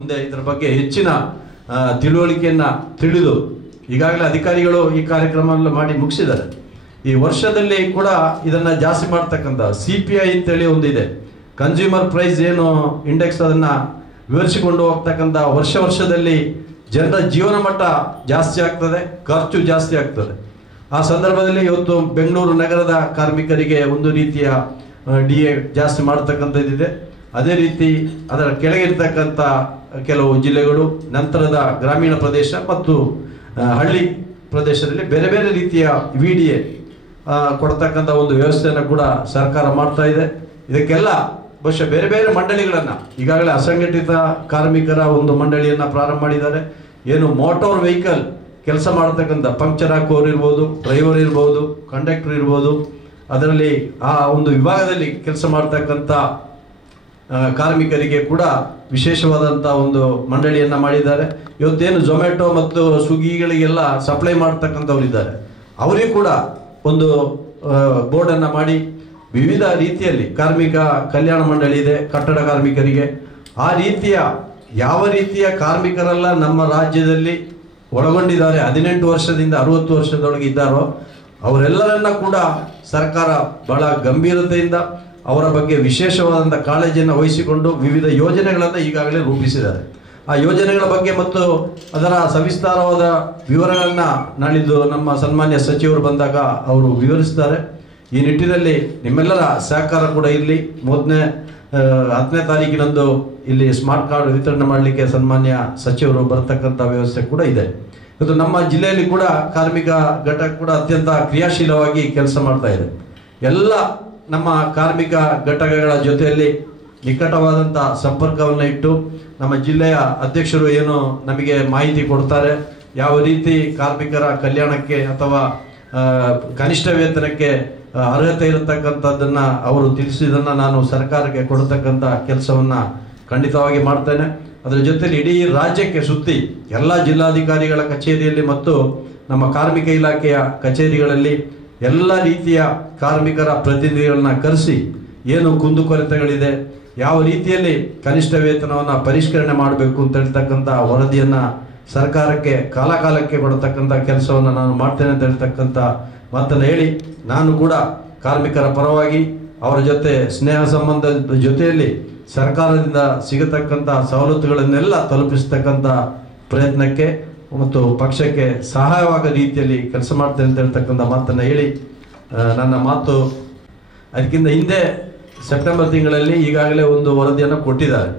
ಮುಂದೆ ಇದರ ಬಗ್ಗೆ ಹೆಚ್ಚಿನ ತಿಳುವಳಿಕೆಯನ್ನ ತಿಳಿದು ಈಗಾಗಲೇ ಅಧಿಕಾರಿಗಳು ಈ ಕಾರ್ಯಕ್ರಮವನ್ನು ಮಾಡಿ ಮುಗಿಸಿದ್ದಾರೆ. ಈ ವರ್ಷದಲ್ಲಿ ಕೂಡ ಇದನ್ನ ಜಾಸ್ತಿ ಮಾಡ್ತಕ್ಕಂಥ CPI ಅಂತೇಳಿ ಒಂದಿದೆ, ಕನ್ಸ್ಯೂಮರ್ ಪ್ರೈಸ್ ಏನು ಇಂಡೆಕ್ಸ್, ಅದನ್ನ ವಿವರಿಸಿಕೊಂಡು ಹೋಗ್ತಕ್ಕಂಥ ವರ್ಷದಲ್ಲಿ ಜನರ ಜೀವನ ಮಟ್ಟ ಜಾಸ್ತಿ ಆಗ್ತದೆ, ಖರ್ಚು ಜಾಸ್ತಿ ಆಗ್ತದೆ. ಆ ಸಂದರ್ಭದಲ್ಲಿ ಇವತ್ತು ಬೆಂಗಳೂರು ನಗರದ ಕಾರ್ಮಿಕರಿಗೆ ಒಂದು ರೀತಿಯ DA ಜಾಸ್ತಿ ಮಾಡ್ತಕ್ಕಂಥದ್ದಿದೆ. ಅದೇ ರೀತಿ ಅದರ ಕೆಳಗಿರ್ತಕ್ಕಂಥ ಕೆಲವು ಜಿಲ್ಲೆಗಳು, ನಂತರದ ಗ್ರಾಮೀಣ ಪ್ರದೇಶ ಮತ್ತು ಹಳ್ಳಿ ಪ್ರದೇಶದಲ್ಲಿ ಬೇರೆ ಬೇರೆ ರೀತಿಯ VDA ಕೊಡ್ತಕ್ಕಂಥ ಒಂದು ವ್ಯವಸ್ಥೆಯನ್ನು ಕೂಡ ಸರ್ಕಾರ ಮಾಡ್ತಾ ಇದೆ. ಇದಕ್ಕೆಲ್ಲ ಬಹುಶಃ ಬೇರೆ ಬೇರೆ ಮಂಡಳಿಗಳನ್ನು ಈಗಾಗಲೇ ಅಸಂಘಟಿತ ಕಾರ್ಮಿಕರ ಒಂದು ಮಂಡಳಿಯನ್ನು ಪ್ರಾರಂಭ ಮಾಡಿದ್ದಾರೆ. ಏನು ಮೋಟಾರ್ ವೆಹಿಕಲ್ ಕೆಲಸ ಮಾಡತಕ್ಕಂಥ ಪಂಕ್ಚರ್ ಹಾಕೋರು ಇರ್ಬೋದು, ಡ್ರೈವರ್ ಇರ್ಬೋದು, ಕಂಡಕ್ಟರ್ ಇರ್ಬೋದು, ಅದರಲ್ಲಿ ಆ ಒಂದು ವಿಭಾಗದಲ್ಲಿ ಕೆಲಸ ಮಾಡ್ತಕ್ಕಂಥ ಕಾರ್ಮಿಕರಿಗೆ ಕೂಡ ವಿಶೇಷವಾದಂಥ ಒಂದು ಮಂಡಳಿಯನ್ನು ಮಾಡಿದ್ದಾರೆ. ಇವತ್ತೇನು ಝೊಮ್ಯಾಟೊ ಮತ್ತು ಸ್ವಿಗ್ಗಿಗಳಿಗೆಲ್ಲ ಸಪ್ಲೈ ಮಾಡ್ತಕ್ಕಂಥವ್ರು ಇದ್ದಾರೆ, ಅವರಿಗೂ ಕೂಡ ಒಂದು ಬೋರ್ಡನ್ನು ಮಾಡಿ ವಿವಿಧ ರೀತಿಯಲ್ಲಿ ಕಾರ್ಮಿಕ ಕಲ್ಯಾಣ ಮಂಡಳಿ ಇದೆ ಕಟ್ಟಡ ಕಾರ್ಮಿಕರಿಗೆ. ಆ ರೀತಿಯ ಯಾವ ರೀತಿಯ ಕಾರ್ಮಿಕರೆಲ್ಲ ನಮ್ಮ ರಾಜ್ಯದಲ್ಲಿ ಒಳಗೊಂಡಿದ್ದಾರೆ, 18 ವರ್ಷದಿಂದ 60 ವರ್ಷದೊಳಗೆ ಇದ್ದಾರೋ ಅವರೆಲ್ಲರನ್ನ ಕೂಡ ಸರ್ಕಾರ ಬಹಳ ಗಂಭೀರತೆಯಿಂದ ಅವರ ಬಗ್ಗೆ ವಿಶೇಷವಾದಂಥ ಕಾಳಜಿಯನ್ನು ವಹಿಸಿಕೊಂಡು ವಿವಿಧ ಯೋಜನೆಗಳನ್ನು ಈಗಾಗಲೇ ರೂಪಿಸಿದ್ದಾರೆ. ಆ ಯೋಜನೆಗಳ ಬಗ್ಗೆ ಮತ್ತು ಅದರ ಸವಿಸ್ತಾರವಾದ ವಿವರಗಳನ್ನು ನಾಳಿದ್ದು ನಮ್ಮ ಸನ್ಮಾನ್ಯ ಸಚಿವರು ಬಂದಾಗ ಅವರು ವಿವರಿಸ್ತಾರೆ. ಈ ನಿಟ್ಟಿನಲ್ಲಿ ನಿಮ್ಮೆಲ್ಲರ ಸಹಕಾರ ಕೂಡ ಇರಲಿ. 10ನೇ ತಾರೀಕಿನಂದು ಇಲ್ಲಿ ಸ್ಮಾರ್ಟ್ ಕಾರ್ಡ್ ವಿತರಣೆ ಮಾಡಲಿಕ್ಕೆ ಸನ್ಮಾನ್ಯ ಸಚಿವರು ಬರತಕ್ಕಂಥ ವ್ಯವಸ್ಥೆ ಕೂಡ ಇದೆ. ಇವತ್ತು ನಮ್ಮ ಜಿಲ್ಲೆಯಲ್ಲಿ ಕೂಡ ಕಾರ್ಮಿಕ ಘಟಕ ಕೂಡ ಅತ್ಯಂತ ಕ್ರಿಯಾಶೀಲವಾಗಿ ಕೆಲಸ ಮಾಡ್ತಾ ಇದೆ. ಎಲ್ಲ ನಮ್ಮ ಕಾರ್ಮಿಕ ಘಟಕಗಳ ಜೊತೆಯಲ್ಲಿ ನಿಕಟವಾದಂಥ ಸಂಪರ್ಕವನ್ನು ಇಟ್ಟು ನಮ್ಮ ಜಿಲ್ಲೆಯ ಅಧ್ಯಕ್ಷರು ಏನು ನಮಗೆ ಮಾಹಿತಿ ಕೊಡ್ತಾರೆ, ಯಾವ ರೀತಿ ಕಾರ್ಮಿಕರ ಕಲ್ಯಾಣಕ್ಕೆ ಅಥವಾ ಕನಿಷ್ಠ ವೇತನಕ್ಕೆ ಅರ್ಹತೆ ಇರತಕ್ಕಂಥದ್ದನ್ನ ಅವರು ತಿಳಿಸಿದ್ದನ್ನು ನಾನು ಸರ್ಕಾರಕ್ಕೆ ಕೊಡತಕ್ಕಂಥ ಕೆಲಸವನ್ನು ಖಂಡಿತವಾಗಿ ಮಾಡ್ತೇನೆ. ಅದರ ಜೊತೆಲಿ ಇಡೀ ರಾಜ್ಯಕ್ಕೆ ಸುತ್ತಿ ಎಲ್ಲ ಜಿಲ್ಲಾಧಿಕಾರಿಗಳ ಕಚೇರಿಯಲ್ಲಿ ಮತ್ತು ನಮ್ಮ ಕಾರ್ಮಿಕ ಇಲಾಖೆಯ ಕಚೇರಿಗಳಲ್ಲಿ ಎಲ್ಲ ರೀತಿಯ ಕಾರ್ಮಿಕರ ಪ್ರತಿನಿಧಿಗಳನ್ನ ಕರೆಸಿ ಏನು ಕುಂದುಕೊರತೆಗಳಿದೆ, ಯಾವ ರೀತಿಯಲ್ಲಿ ಕನಿಷ್ಠ ವೇತನವನ್ನು ಪರಿಷ್ಕರಣೆ ಮಾಡಬೇಕು ಅಂತ ಹೇಳ್ತಕ್ಕಂಥ ವರದಿಯನ್ನು ಸರ್ಕಾರಕ್ಕೆ ಕಾಲಕಾಲಕ್ಕೆ ಕೊಡತಕ್ಕಂಥ ಕೆಲಸವನ್ನು ನಾನು ಮಾಡ್ತೇನೆ ಅಂತ ಹೇಳ್ತಕ್ಕಂಥ ಮಾತನ್ನು ಹೇಳಿ, ನಾನು ಕೂಡ ಕಾರ್ಮಿಕರ ಪರವಾಗಿ ಅವರ ಜೊತೆ ಸ್ನೇಹ ಸಂಬಂಧದ ಜೊತೆಯಲ್ಲಿ ಸರ್ಕಾರದಿಂದ ಸಿಗತಕ್ಕಂಥ ಸವಲತ್ತುಗಳನ್ನೆಲ್ಲ ತಲುಪಿಸ್ತಕ್ಕಂಥ ಪ್ರಯತ್ನಕ್ಕೆ ಮತ್ತು ಪಕ್ಷಕ್ಕೆ ಸಹಾಯವಾಗೋ ರೀತಿಯಲ್ಲಿ ಕೆಲಸ ಮಾಡ್ತೇನೆ ಅಂತ ಹೇಳ್ತಕ್ಕಂಥ ಮಾತನ್ನು ಹೇಳಿ ನನ್ನ ಮಾತು. ಅದಕ್ಕಿಂತ ಹಿಂದೆ ಸೆಪ್ಟೆಂಬರ್ ತಿಂಗಳಲ್ಲಿ ಈಗಾಗಲೇ ಒಂದು ವರದಿಯನ್ನು ಕೊಟ್ಟಿದ್ದಾರೆ.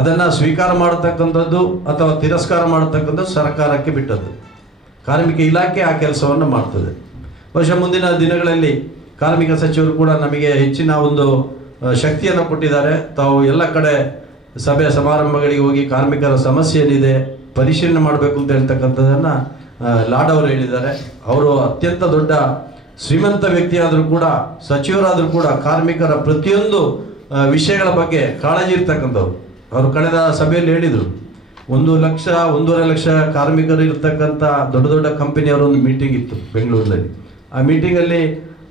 ಅದನ್ನು ಸ್ವೀಕಾರ ಮಾಡತಕ್ಕಂಥದ್ದು ಅಥವಾ ತಿರಸ್ಕಾರ ಮಾಡತಕ್ಕಂಥದ್ದು ಸರ್ಕಾರಕ್ಕೆ ಬಿಟ್ಟದ್ದು. ಕಾರ್ಮಿಕ ಇಲಾಖೆ ಆ ಕೆಲಸವನ್ನು ಮಾಡ್ತದೆ. ಬಹುಶಃ ಮುಂದಿನ ದಿನಗಳಲ್ಲಿ ಕಾರ್ಮಿಕ ಸಚಿವರು ಕೂಡ ನಮಗೆ ಹೆಚ್ಚಿನ ಒಂದು ಶಕ್ತಿಯನ್ನು ಕೊಟ್ಟಿದ್ದಾರೆ. ತಾವು ಎಲ್ಲ ಕಡೆ ಸಭೆ ಸಮಾರಂಭಗಳಿಗೆ ಹೋಗಿ ಕಾರ್ಮಿಕರ ಸಮಸ್ಯೆ ಏನಿದೆ ಪರಿಶೀಲನೆ ಮಾಡಬೇಕು ಅಂತ ಹೇಳ್ತಕ್ಕಂಥದ್ದನ್ನು ಲಾಡ್ ಅವರು ಹೇಳಿದ್ದಾರೆ. ಅವರು ಅತ್ಯಂತ ದೊಡ್ಡ ಶ್ರೀಮಂತ ವ್ಯಕ್ತಿಯಾದರೂ ಕೂಡ, ಸಚಿವರಾದರೂ ಕೂಡ ಕಾರ್ಮಿಕರ ಪ್ರತಿಯೊಂದು ವಿಷಯಗಳ ಬಗ್ಗೆ ಕಾಳಜಿ ಇರ್ತಕ್ಕಂಥವ್ರು. ಅವರು ಕಳೆದ ಸಭೆಯಲ್ಲಿ ಹೇಳಿದರು, 1 ಲಕ್ಷ 1.5 ಲಕ್ಷ ಕಾರ್ಮಿಕರು ಇರ್ತಕ್ಕಂಥ ದೊಡ್ಡ ದೊಡ್ಡ ಕಂಪನಿಯವರ ಒಂದು ಮೀಟಿಂಗ್ ಇತ್ತು ಬೆಂಗಳೂರಿನಲ್ಲಿ. ಆ ಮೀಟಿಂಗಲ್ಲಿ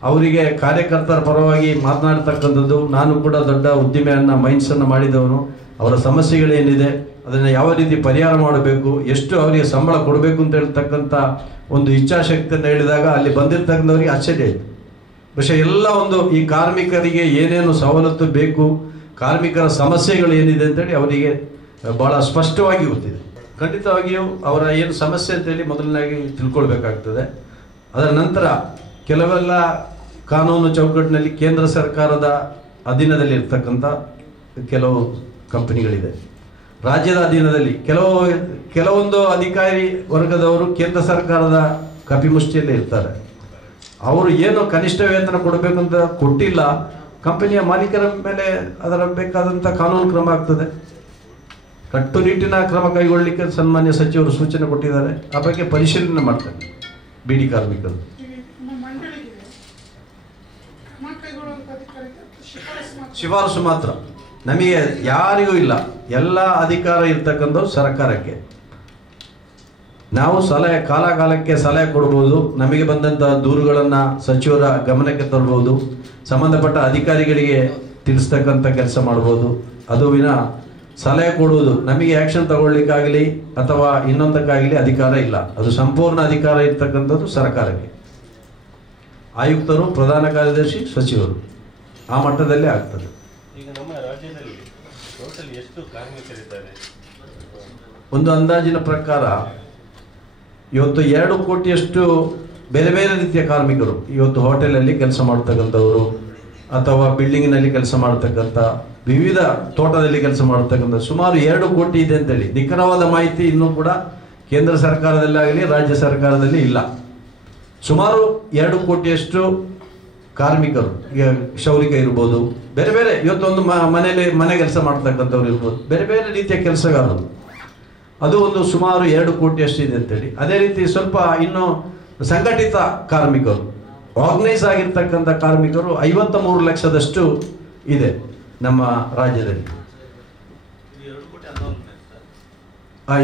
ಅವರಿಗೆ ಕಾರ್ಯಕರ್ತರ ಪರವಾಗಿ ಮಾತನಾಡ್ತಕ್ಕಂಥದ್ದು, ನಾನು ಕೂಡ ದೊಡ್ಡ ಉದ್ದಿಮೆಯನ್ನು ಮೈನ್ಸನ್ನು ಮಾಡಿದವನು, ಅವರ ಸಮಸ್ಯೆಗಳೇನಿದೆ ಅದನ್ನು ಯಾವ ರೀತಿ ಪರಿಹಾರ ಮಾಡಬೇಕು, ಎಷ್ಟು ಅವರಿಗೆ ಸಂಬಳ ಕೊಡಬೇಕು ಅಂತ ಹೇಳ್ತಕ್ಕಂಥ ಒಂದು ಇಚ್ಛಾಶಕ್ತಿಯನ್ನು ಹೇಳಿದಾಗ ಅಲ್ಲಿ ಬಂದಿರ್ತಕ್ಕಂಥವ್ರಿಗೆ ಆಶ್ಚರ್ಯ ಆಯಿತು. ಬಹುಶಃ ಎಲ್ಲ ಒಂದು ಈ ಕಾರ್ಮಿಕರಿಗೆ ಏನೇನು ಸವಲತ್ತು ಬೇಕು, ಕಾರ್ಮಿಕರ ಸಮಸ್ಯೆಗಳು ಏನಿದೆ ಅಂತೇಳಿ ಅವರಿಗೆ ಭಾಳ ಸ್ಪಷ್ಟವಾಗಿ ಗೊತ್ತಿದೆ. ಖಂಡಿತವಾಗಿಯೂ ಅವರ ಏನು ಸಮಸ್ಯೆ ಅಂತೇಳಿ ಮೊದಲನಾಗಿ ತಿಳ್ಕೊಳ್ಬೇಕಾಗ್ತದೆ. ಅದರ ನಂತರ ಕೆಲವೆಲ್ಲ ಕಾನೂನು ಚೌಕಟ್ಟಿನಲ್ಲಿ ಕೇಂದ್ರ ಸರ್ಕಾರದ ಅಧೀನದಲ್ಲಿ ಇರ್ತಕ್ಕಂಥ ಕೆಲವು ಕಂಪನಿಗಳಿದೆ. ರಾಜ್ಯದ ಅಧೀನದಲ್ಲಿ ಕೆಲವೊಂದು ಅಧಿಕಾರಿ ವರ್ಗದವರು ಕೇಂದ್ರ ಸರ್ಕಾರದ ಕಪಿಮುಷ್ಟಿಯಲ್ಲೇ ಇರ್ತಾರೆ. ಅವರು ಏನು ಕನಿಷ್ಠ ವೇತನ ಕೊಡಬೇಕು ಅಂತ ಕೊಟ್ಟಿಲ್ಲ, ಕಂಪನಿಯ ಮಾಲೀಕರ ಮೇಲೆ ಅದರ ಬೇಕಾದಂಥ ಕಾನೂನು ಕ್ರಮ ಆಗ್ತದೆ. ಕಟ್ಟುನಿಟ್ಟಿನ ಕ್ರಮ ಕೈಗೊಳ್ಳಲಿಕ್ಕೆ ಸನ್ಮಾನ್ಯ ಸಚಿವರು ಸೂಚನೆ ಕೊಟ್ಟಿದ್ದಾರೆ. ಆ ಬಗ್ಗೆ ಪರಿಶೀಲನೆ ಮಾಡ್ತಾರೆ. ಬೀಡಿ ಕಾರ್ಮಿಕರು ಶಿಫಾರಸು ಮಾತ್ರ, ನಮಗೆ ಯಾರಿಗೂ ಇಲ್ಲ. ಎಲ್ಲ ಅಧಿಕಾರ ಇರ್ತಕ್ಕಂಥದ್ದು ಸರ್ಕಾರಕ್ಕೆ. ನಾವು ಸಲಹೆ ಕಾಲಕಾಲಕ್ಕೆ ಸಲಹೆ ಕೊಡ್ಬೋದು, ನಮಗೆ ಬಂದಂಥ ದೂರುಗಳನ್ನು ಸಚಿವರ ಗಮನಕ್ಕೆ ತರ್ಬೋದು, ಸಂಬಂಧಪಟ್ಟ ಅಧಿಕಾರಿಗಳಿಗೆ ತಿಳಿಸ್ತಕ್ಕಂಥ ಕೆಲಸ ಮಾಡ್ಬೋದು. ಅದು ವಿನ ಸಲಹೆ ಕೊಡುವುದು, ನಮಗೆ ಆ್ಯಕ್ಷನ್ ತಗೊಳ್ಳಿಕ್ಕಾಗಲಿ ಅಥವಾ ಇನ್ನೊಂದಕ್ಕಾಗಲಿ ಅಧಿಕಾರ ಇಲ್ಲ. ಅದು ಸಂಪೂರ್ಣ ಅಧಿಕಾರ ಇರ್ತಕ್ಕಂಥದ್ದು ಸರ್ಕಾರಕ್ಕೆ. ಆಯುಕ್ತರು, ಪ್ರಧಾನ ಕಾರ್ಯದರ್ಶಿ, ಸಚಿವರು, ಆ ಮಟ್ಟದಲ್ಲೇ ಆಗ್ತದೆ. ಈಗ ನಮ್ಮ ರಾಜ್ಯದಲ್ಲಿ ಟೋಟಲ್ ಎಷ್ಟು ಕಾರ್ಮಿಕರಿದ್ದಾರೆ? ಒಂದು ಅಂದಾಜಿನ ಪ್ರಕಾರ ಇವತ್ತು 2 ಕೋಟಿಯಷ್ಟು ಬೇರೆ ಬೇರೆ ರೀತಿಯ ಕಾರ್ಮಿಕರು ಇವತ್ತು ಹೋಟೆಲಲ್ಲಿ ಕೆಲಸ ಮಾಡ್ತಕ್ಕಂಥವರು ಅಥವಾ ಬಿಲ್ಡಿಂಗ್ನಲ್ಲಿ ಕೆಲಸ ಮಾಡ್ತಕ್ಕಂಥ, ವಿವಿಧ ತೋಟದಲ್ಲಿ ಕೆಲಸ ಮಾಡ್ತಕ್ಕಂಥ ಸುಮಾರು 2 ಕೋಟಿ ಇದೆ ಅಂತೇಳಿ ನಿಖರವಾದ ಮಾಹಿತಿ ಇನ್ನೂ ಕೂಡ ಕೇಂದ್ರ ಸರ್ಕಾರದಲ್ಲಾಗಲಿ ರಾಜ್ಯ ಸರ್ಕಾರದಲ್ಲಿ ಇಲ್ಲ. ಸುಮಾರು 2 ಕೋಟಿಯಷ್ಟು ಕಾರ್ಮಿಕರು, ಈಗ ಕ್ಷೌರಿಕ ಇರ್ಬೋದು, ಬೇರೆ ಬೇರೆ ಇವತ್ತೊಂದು ಮನೆ ಕೆಲಸ ಮಾಡ್ತಕ್ಕಂಥವ್ರು ಇರ್ಬೋದು, ಬೇರೆ ಬೇರೆ ರೀತಿಯ ಕೆಲಸಗಾರರು, ಅದು ಒಂದು ಸುಮಾರು 2 ಕೋಟಿಯಷ್ಟು ಇದೆ ಅಂತೇಳಿ. ಅದೇ ರೀತಿ ಸ್ವಲ್ಪ ಇನ್ನು ಸಂಘಟಿತ ಕಾರ್ಮಿಕರು, ಆರ್ಗನೈಸ್ ಆಗಿರ್ತಕ್ಕಂಥ ಕಾರ್ಮಿಕರು 53 ಲಕ್ಷದಷ್ಟು ಇದೆ ನಮ್ಮ ರಾಜ್ಯದಲ್ಲಿ.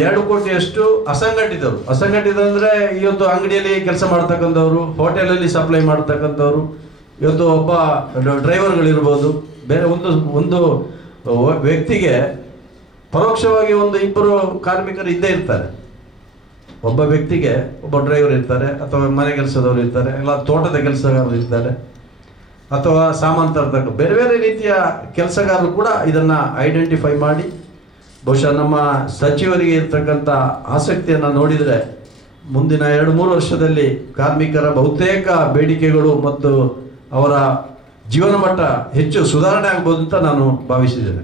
2 ಕೋಟಿಯಷ್ಟು ಅಸಂಘಟಿತರು. ಅಸಂಘಟಿತ ಅಂದರೆ ಇವತ್ತು ಅಂಗಡಿಯಲ್ಲಿ ಕೆಲಸ ಮಾಡ್ತಕ್ಕಂಥವ್ರು, ಹೋಟೆಲಲ್ಲಿ ಸಪ್ಲೈ ಮಾಡ್ತಕ್ಕಂಥವ್ರು, ಇವತ್ತು ಒಬ್ಬ ಡ್ರೈವರ್ಗಳಿರ್ಬೋದು, ಬೇರೆ ಒಂದು ವ್ಯಕ್ತಿಗೆ ಪರೋಕ್ಷವಾಗಿ 1-2 ಕಾರ್ಮಿಕರು ಇದ್ದೇ ಇರ್ತಾರೆ. ಒಬ್ಬ ವ್ಯಕ್ತಿಗೆ ಒಬ್ಬ ಡ್ರೈವರ್ ಇರ್ತಾರೆ, ಅಥವಾ ಮನೆ ಕೆಲಸದವರು ಇರ್ತಾರೆ, ಇಲ್ಲ ತೋಟದ ಕೆಲಸಗಾರರು ಇರ್ತಾರೆ, ಅಥವಾ ಸಾಮಾನು ತರ್ತಕ್ಕ ಬೇರೆ ಬೇರೆ ರೀತಿಯ ಕೆಲಸಗಾರರು ಕೂಡ ಇದನ್ನು ಐಡೆಂಟಿಫೈ ಮಾಡಿ, ಬಹುಶಃ ನಮ್ಮ ಸಚಿವರಿಗೆ ಇರ್ತಕ್ಕಂಥ ಆಸಕ್ತಿಯನ್ನು ನೋಡಿದರೆ ಮುಂದಿನ 2-3 ವರ್ಷದಲ್ಲಿ ಕಾರ್ಮಿಕರ ಬಹುತೇಕ ಬೇಡಿಕೆಗಳು ಮತ್ತು ಅವರ ಜೀವನ ಮಟ್ಟ ಹೆಚ್ಚು ಸುಧಾರಣೆ ಆಗ್ಬೋದು ಅಂತ ನಾನು ಭಾವಿಸಿದ್ದೇನೆ.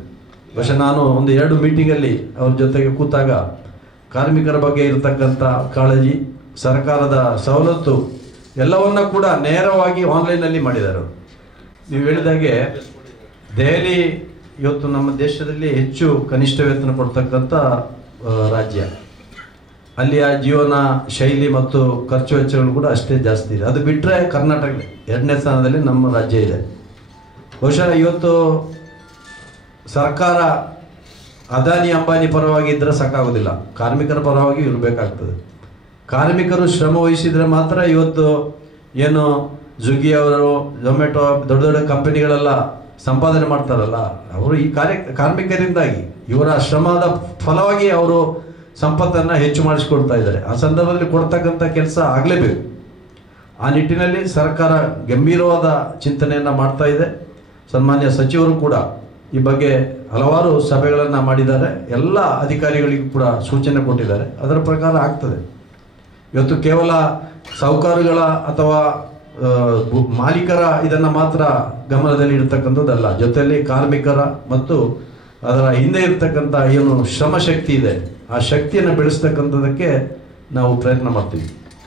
ಬಹುಶಃ ನಾನು 1-2 ಮೀಟಿಂಗಲ್ಲಿ ಅವ್ರ ಜೊತೆಗೆ ಕೂತಾಗ ಕಾರ್ಮಿಕರ ಬಗ್ಗೆ ಇರತಕ್ಕಂಥ ಕಾಳಜಿ, ಸರ್ಕಾರದ ಸವಲತ್ತು ಎಲ್ಲವನ್ನ ಕೂಡ ನೇರವಾಗಿ ಆನ್ಲೈನಲ್ಲಿ ಮಾಡಿದ್ದಾರೆ. ನೀವು ಹೇಳಿದಾಗೆ ದೆಹಲಿ ಇವತ್ತು ನಮ್ಮ ದೇಶದಲ್ಲಿ ಹೆಚ್ಚು ಕನಿಷ್ಠ ವೇತನ ಕೊಡ್ತಕ್ಕಂಥ ರಾಜ್ಯ. ಅಲ್ಲಿಯ ಜೀವನ ಶೈಲಿ ಮತ್ತು ಖರ್ಚು ವೆಚ್ಚಗಳು ಕೂಡ ಅಷ್ಟೇ ಜಾಸ್ತಿ ಇದೆ. ಅದು ಬಿಟ್ಟರೆ ಕರ್ನಾಟಕ 2ನೇ ಸ್ಥಾನದಲ್ಲಿ ನಮ್ಮ ರಾಜ್ಯ ಇದೆ. ಬಹುಶಃ ಇವತ್ತು ಸರ್ಕಾರ ಅದಾನಿ ಅಂಬಾನಿ ಪರವಾಗಿ ಇದ್ದರೆ ಸಾಕಾಗೋದಿಲ್ಲ, ಕಾರ್ಮಿಕರ ಪರವಾಗಿ ಇರಬೇಕಾಗ್ತದೆ. ಕಾರ್ಮಿಕರು ಶ್ರಮ ವಹಿಸಿದರೆ ಮಾತ್ರ ಇವತ್ತು ಏನು ಸ್ವಿಗ್ಗಿ ಅವರು, ಝೊಮ್ಯಾಟೊ, ದೊಡ್ಡ ದೊಡ್ಡ ಕಂಪನಿಗಳೆಲ್ಲ ಸಂಪಾದನೆ ಮಾಡ್ತಾರಲ್ಲ, ಅವರು ಈ ಕಾರ್ಮಿಕರಿಂದಾಗಿ ಇವರ ಶ್ರಮದ ಫಲವಾಗಿ ಅವರು ಸಂಪತ್ತನ್ನು ಹೆಚ್ಚು ಮಾಡಿಸ್ಕೊಡ್ತಾ ಇದ್ದಾರೆ. ಆ ಸಂದರ್ಭದಲ್ಲಿ ಕೊಡ್ತಕ್ಕಂಥ ಕೆಲಸ ಆಗಲೇಬೇಕು. ಆ ನಿಟ್ಟಿನಲ್ಲಿ ಸರ್ಕಾರ ಗಂಭೀರವಾದ ಚಿಂತನೆಯನ್ನು ಮಾಡ್ತಾ ಇದೆ. ಸನ್ಮಾನ್ಯ ಸಚಿವರು ಕೂಡ ಈ ಬಗ್ಗೆ ಹಲವಾರು ಸಭೆಗಳನ್ನು ಮಾಡಿದ್ದಾರೆ. ಎಲ್ಲ ಅಧಿಕಾರಿಗಳಿಗೂ ಕೂಡ ಸೂಚನೆ ಕೊಟ್ಟಿದ್ದಾರೆ. ಅದರ ಪ್ರಕಾರ ಆಗ್ತದೆ. ಇವತ್ತು ಕೇವಲ ಸಾಹುಕಾರಗಳ ಅಥವಾ ಮಾಲೀಕರ ಇದನ್ನು ಮಾತ್ರ ಗಮನದಲ್ಲಿ ಇಡ್ತಕ್ಕಂಥದ್ದಲ್ಲ, ಜೊತೆಯಲ್ಲಿ ಕಾರ್ಮಿಕರ ಮತ್ತು ಅದರ ಹಿಂದೆ ಇರ್ತಕ್ಕಂಥ ಏನು ಶ್ರಮ ಶಕ್ತಿ ಇದೆ, ಆ ಶಕ್ತಿಯನ್ನು ಬೆಳೆಸ್ತಕ್ಕಂಥದ್ದಕ್ಕೆ ನಾವು ಪ್ರಯತ್ನ ಮಾಡ್ತೀವಿ.